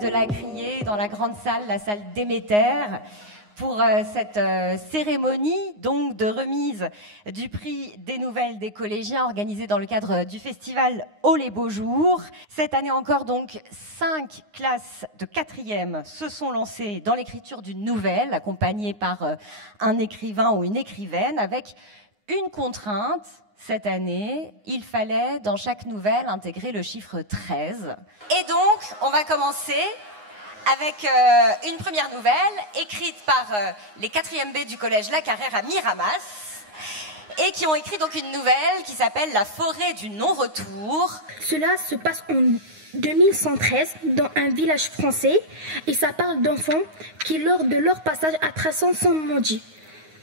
de la Criée, dans la grande salle, la salle Déméter, pour cette cérémonie donc de remise du prix des nouvelles des collégiens organisée dans le cadre du festival Oh les beaux jours. Cette année encore donc 5 classes de 4e se sont lancées dans l'écriture d'une nouvelle accompagnée par un écrivain ou une écrivaine avec une contrainte. Cette année, il fallait dans chaque nouvelle intégrer le chiffre 13. Et donc, on va commencer avec une première nouvelle écrite par les 4e B du collège La Carrère à Miramas et qui ont écrit donc une nouvelle qui s'appelle La forêt du non-retour. Cela se passe en 2113 dans un village français et ça parle d'enfants qui, lors de leur passage à Traçant, sont maudits.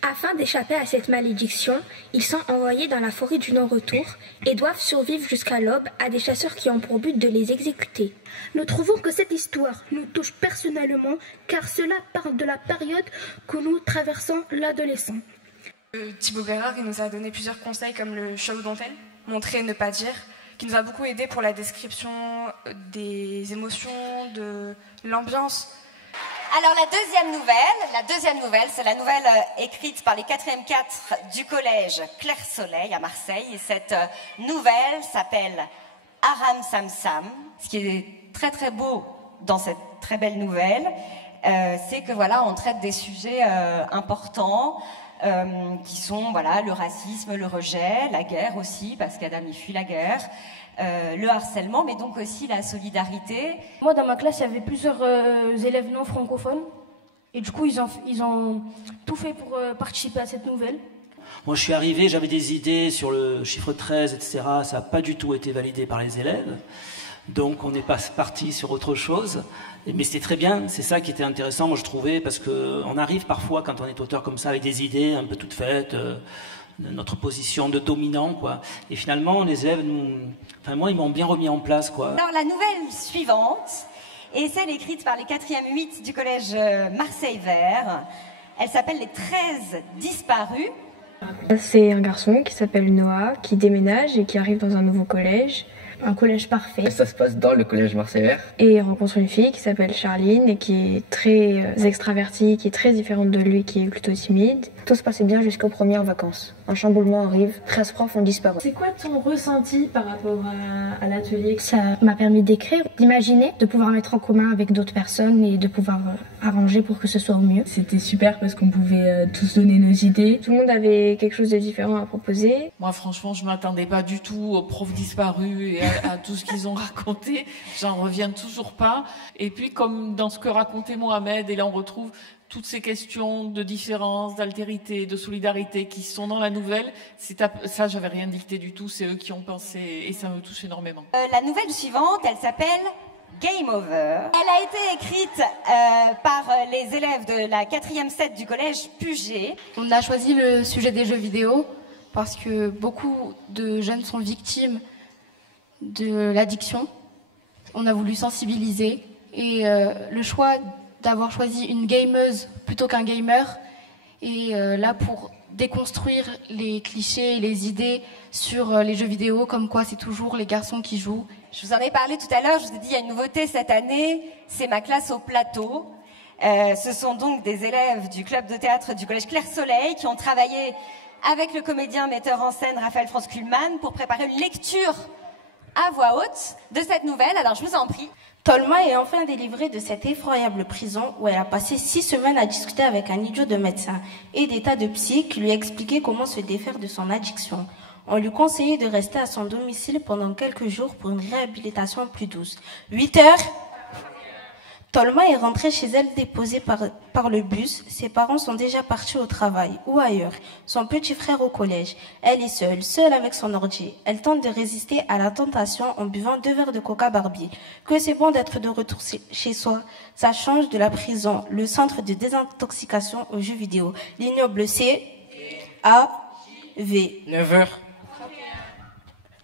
Afin d'échapper à cette malédiction, ils sont envoyés dans la forêt du non-retour et doivent survivre jusqu'à l'aube à des chasseurs qui ont pour but de les exécuter. Nous trouvons que cette histoire nous touche personnellement car cela parle de la période que nous traversons, l'adolescence. Thibaut Bérard il nous a donné plusieurs conseils comme le show dentelle, montrer, ne pas dire, qui nous a beaucoup aidé pour la description des émotions, de l'ambiance. Alors la deuxième nouvelle, c'est la nouvelle écrite par les 4e 4 du collège Clair Soleil à Marseille. Et cette nouvelle s'appelle Aram Sam Sam. Ce qui est très très beau dans cette très belle nouvelle, c'est que voilà, on traite des sujets importants qui sont voilà le racisme, le rejet, la guerre aussi parce qu'Adam il fuit la guerre. Le harcèlement, mais donc aussi la solidarité. Moi, dans ma classe, il y avait plusieurs élèves non francophones. Et du coup, ils ont tout fait pour participer à cette nouvelle. Moi, je suis arrivé, j'avais des idées sur le chiffre 13, etc. Ça n'a pas du tout été validé par les élèves. Donc, on n'est pas parti sur autre chose. Mais c'était très bien, c'est ça qui était intéressant, moi, je trouvais, parce qu'on arrive parfois, quand on est auteur comme ça, avec des idées un peu toutes faites, notre position de dominant, quoi. Et finalement, les élèves, moi, ils m'ont bien remis en place, quoi. Alors, la nouvelle suivante est celle écrite par les 4e 8 du collège Marseille Vert. Elle s'appelle Les 13 disparus. C'est un garçon qui s'appelle Noah, qui déménage et qui arrive dans un nouveau collège. Un collège parfait. Ça se passe dans le collège Marseille Vert. Et il rencontre une fille qui s'appelle Charline et qui est très extravertie, qui est très différente de lui, qui est plutôt timide. Tout se passait bien jusqu'aux premières vacances. Un chamboulement arrive, 13 profs ont disparu. C'est quoi ton ressenti par rapport à l'atelier? Ça m'a permis d'écrire, d'imaginer, de pouvoir mettre en commun avec d'autres personnes et de pouvoir arranger pour que ce soit au mieux. C'était super parce qu'on pouvait tous donner nos idées. Tout le monde avait quelque chose de différent à proposer. Moi franchement je m'attendais pas du tout aux profs disparus et à tout ce qu'ils ont raconté. J'en reviens toujours pas. Et puis comme dans ce que racontait Mohamed, et là on retrouve toutes ces questions de différence, d'altérité, de solidarité qui sont dans la nouvelle, ça j'avais rien dicté du tout, c'est eux qui ont pensé et ça me touche énormément. La nouvelle suivante, elle s'appelle Game Over. Elle a été écrite par les élèves de la 4e 7 du collège Puget. On a choisi le sujet des jeux vidéo parce que beaucoup de jeunes sont victimes de l'addiction. On a voulu sensibiliser et le choix d'avoir choisi une gameuse plutôt qu'un gamer et là pour déconstruire les clichés et les idées sur les jeux vidéo comme quoi c'est toujours les garçons qui jouent. Je vous en ai parlé tout à l'heure, je vous ai dit il y a une nouveauté cette année, c'est ma classe au plateau. Ce sont donc des élèves du club de théâtre du collège Clair Soleil qui ont travaillé avec le comédien metteur en scène Raphaël Franz Kuhlmann pour préparer une lecture à voix haute de cette nouvelle. Alors je vous en prie. Tolma est enfin délivrée de cette effroyable prison où elle a passé 6 semaines à discuter avec un idiot de médecin et des tas de psy qui lui expliquaient comment se défaire de son addiction. On lui conseillait de rester à son domicile pendant quelques jours pour une réhabilitation plus douce. 8 heures, Tolma est rentrée chez elle déposée par le bus. Ses parents sont déjà partis au travail ou ailleurs. Son petit frère au collège. Elle est seule avec son ordi. Elle tente de résister à la tentation en buvant 2 verres de coca Barbie. Que c'est bon d'être de retour chez soi. Ça change de la prison, le centre de désintoxication aux jeux vidéo. L'ignoble C, A, V. 9 heures.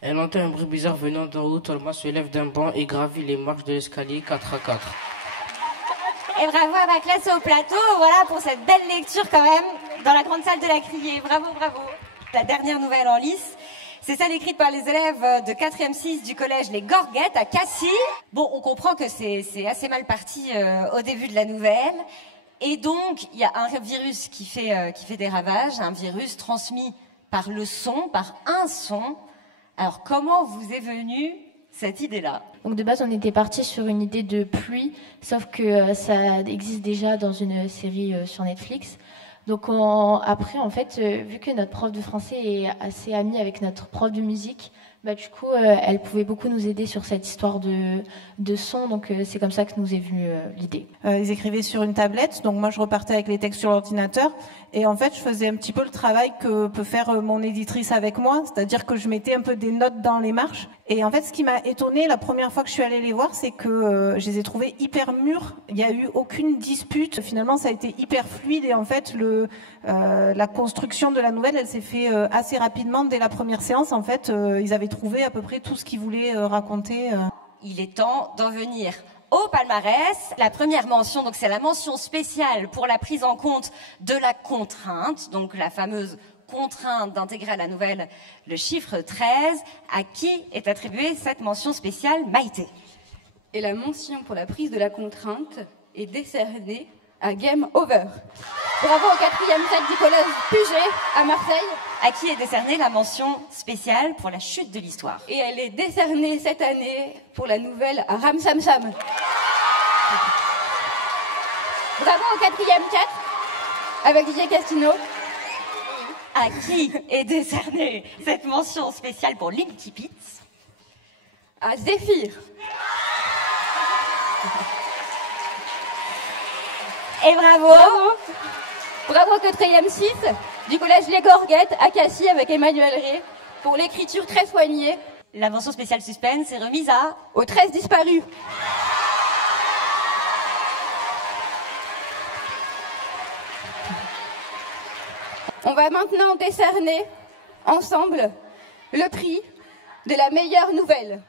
Elle entend un bruit bizarre venant d'en haut. Tolma se lève d'un banc et gravit les marches de l'escalier 4 à 4. Et bravo à ma classe au plateau, voilà pour cette belle lecture quand même dans la grande salle de la Criée. Bravo, bravo. La dernière nouvelle en lice, C'est celle écrite par les élèves de 4e 6 du collège Les Gorguettes à Cassis. Bon, on comprend que c'est assez mal parti au début de la nouvelle. Et donc, il y a un virus qui fait des ravages, un virus transmis par le son, par un son. Alors, comment vous est venue cette idée-là? Donc de base, on était parti sur une idée de pluie, sauf que ça existe déjà dans une série sur Netflix. Donc après, en fait, vu que notre prof de français est assez amie avec notre prof de musique, bah, du coup, elle pouvait beaucoup nous aider sur cette histoire de son. Donc c'est comme ça que nous est venue l'idée. Ils écrivaient sur une tablette, donc moi je repartais avec les textes sur l'ordinateur. Et en fait, je faisais un petit peu le travail que peut faire mon éditrice avec moi, c'est-à-dire que je mettais un peu des notes dans les marches. Et en fait, ce qui m'a étonnée la première fois que je suis allée les voir, c'est que je les ai trouvés hyper mûrs. Il n'y a eu aucune dispute. Finalement, ça a été hyper fluide. Et en fait, la construction de la nouvelle, elle s'est fait assez rapidement dès la première séance. En fait, ils avaient trouvé à peu près tout ce qu'ils voulaient raconter. Il est temps d'en venir au palmarès. La première mention, donc c'est la mention spéciale pour la prise en compte de la contrainte, donc la fameuse contrainte d'intégrer à la nouvelle le chiffre 13. À qui est attribuée cette mention spéciale, Maïté? Et la mention pour la prise de la contrainte est décernée à Game Over. Bravo au 4e 7 du collège Puget à Marseille. À qui est décernée la mention spéciale pour la chute de l'histoire? Et elle est décernée cette année pour la nouvelle à Ram Sam Sam. Bravo au 4e 4 avec Didier Castino. À qui est décernée cette mention spéciale pour Linky Pits? À Zéphyr. Et bravo. Bravo au 4e 6 du collège Les Gorguettes à Cassis avec Emmanuel Ré pour l'écriture très soignée. La mention spéciale suspense est remise à... aux 13 disparus. On va maintenant décerner ensemble le prix de la meilleure nouvelle.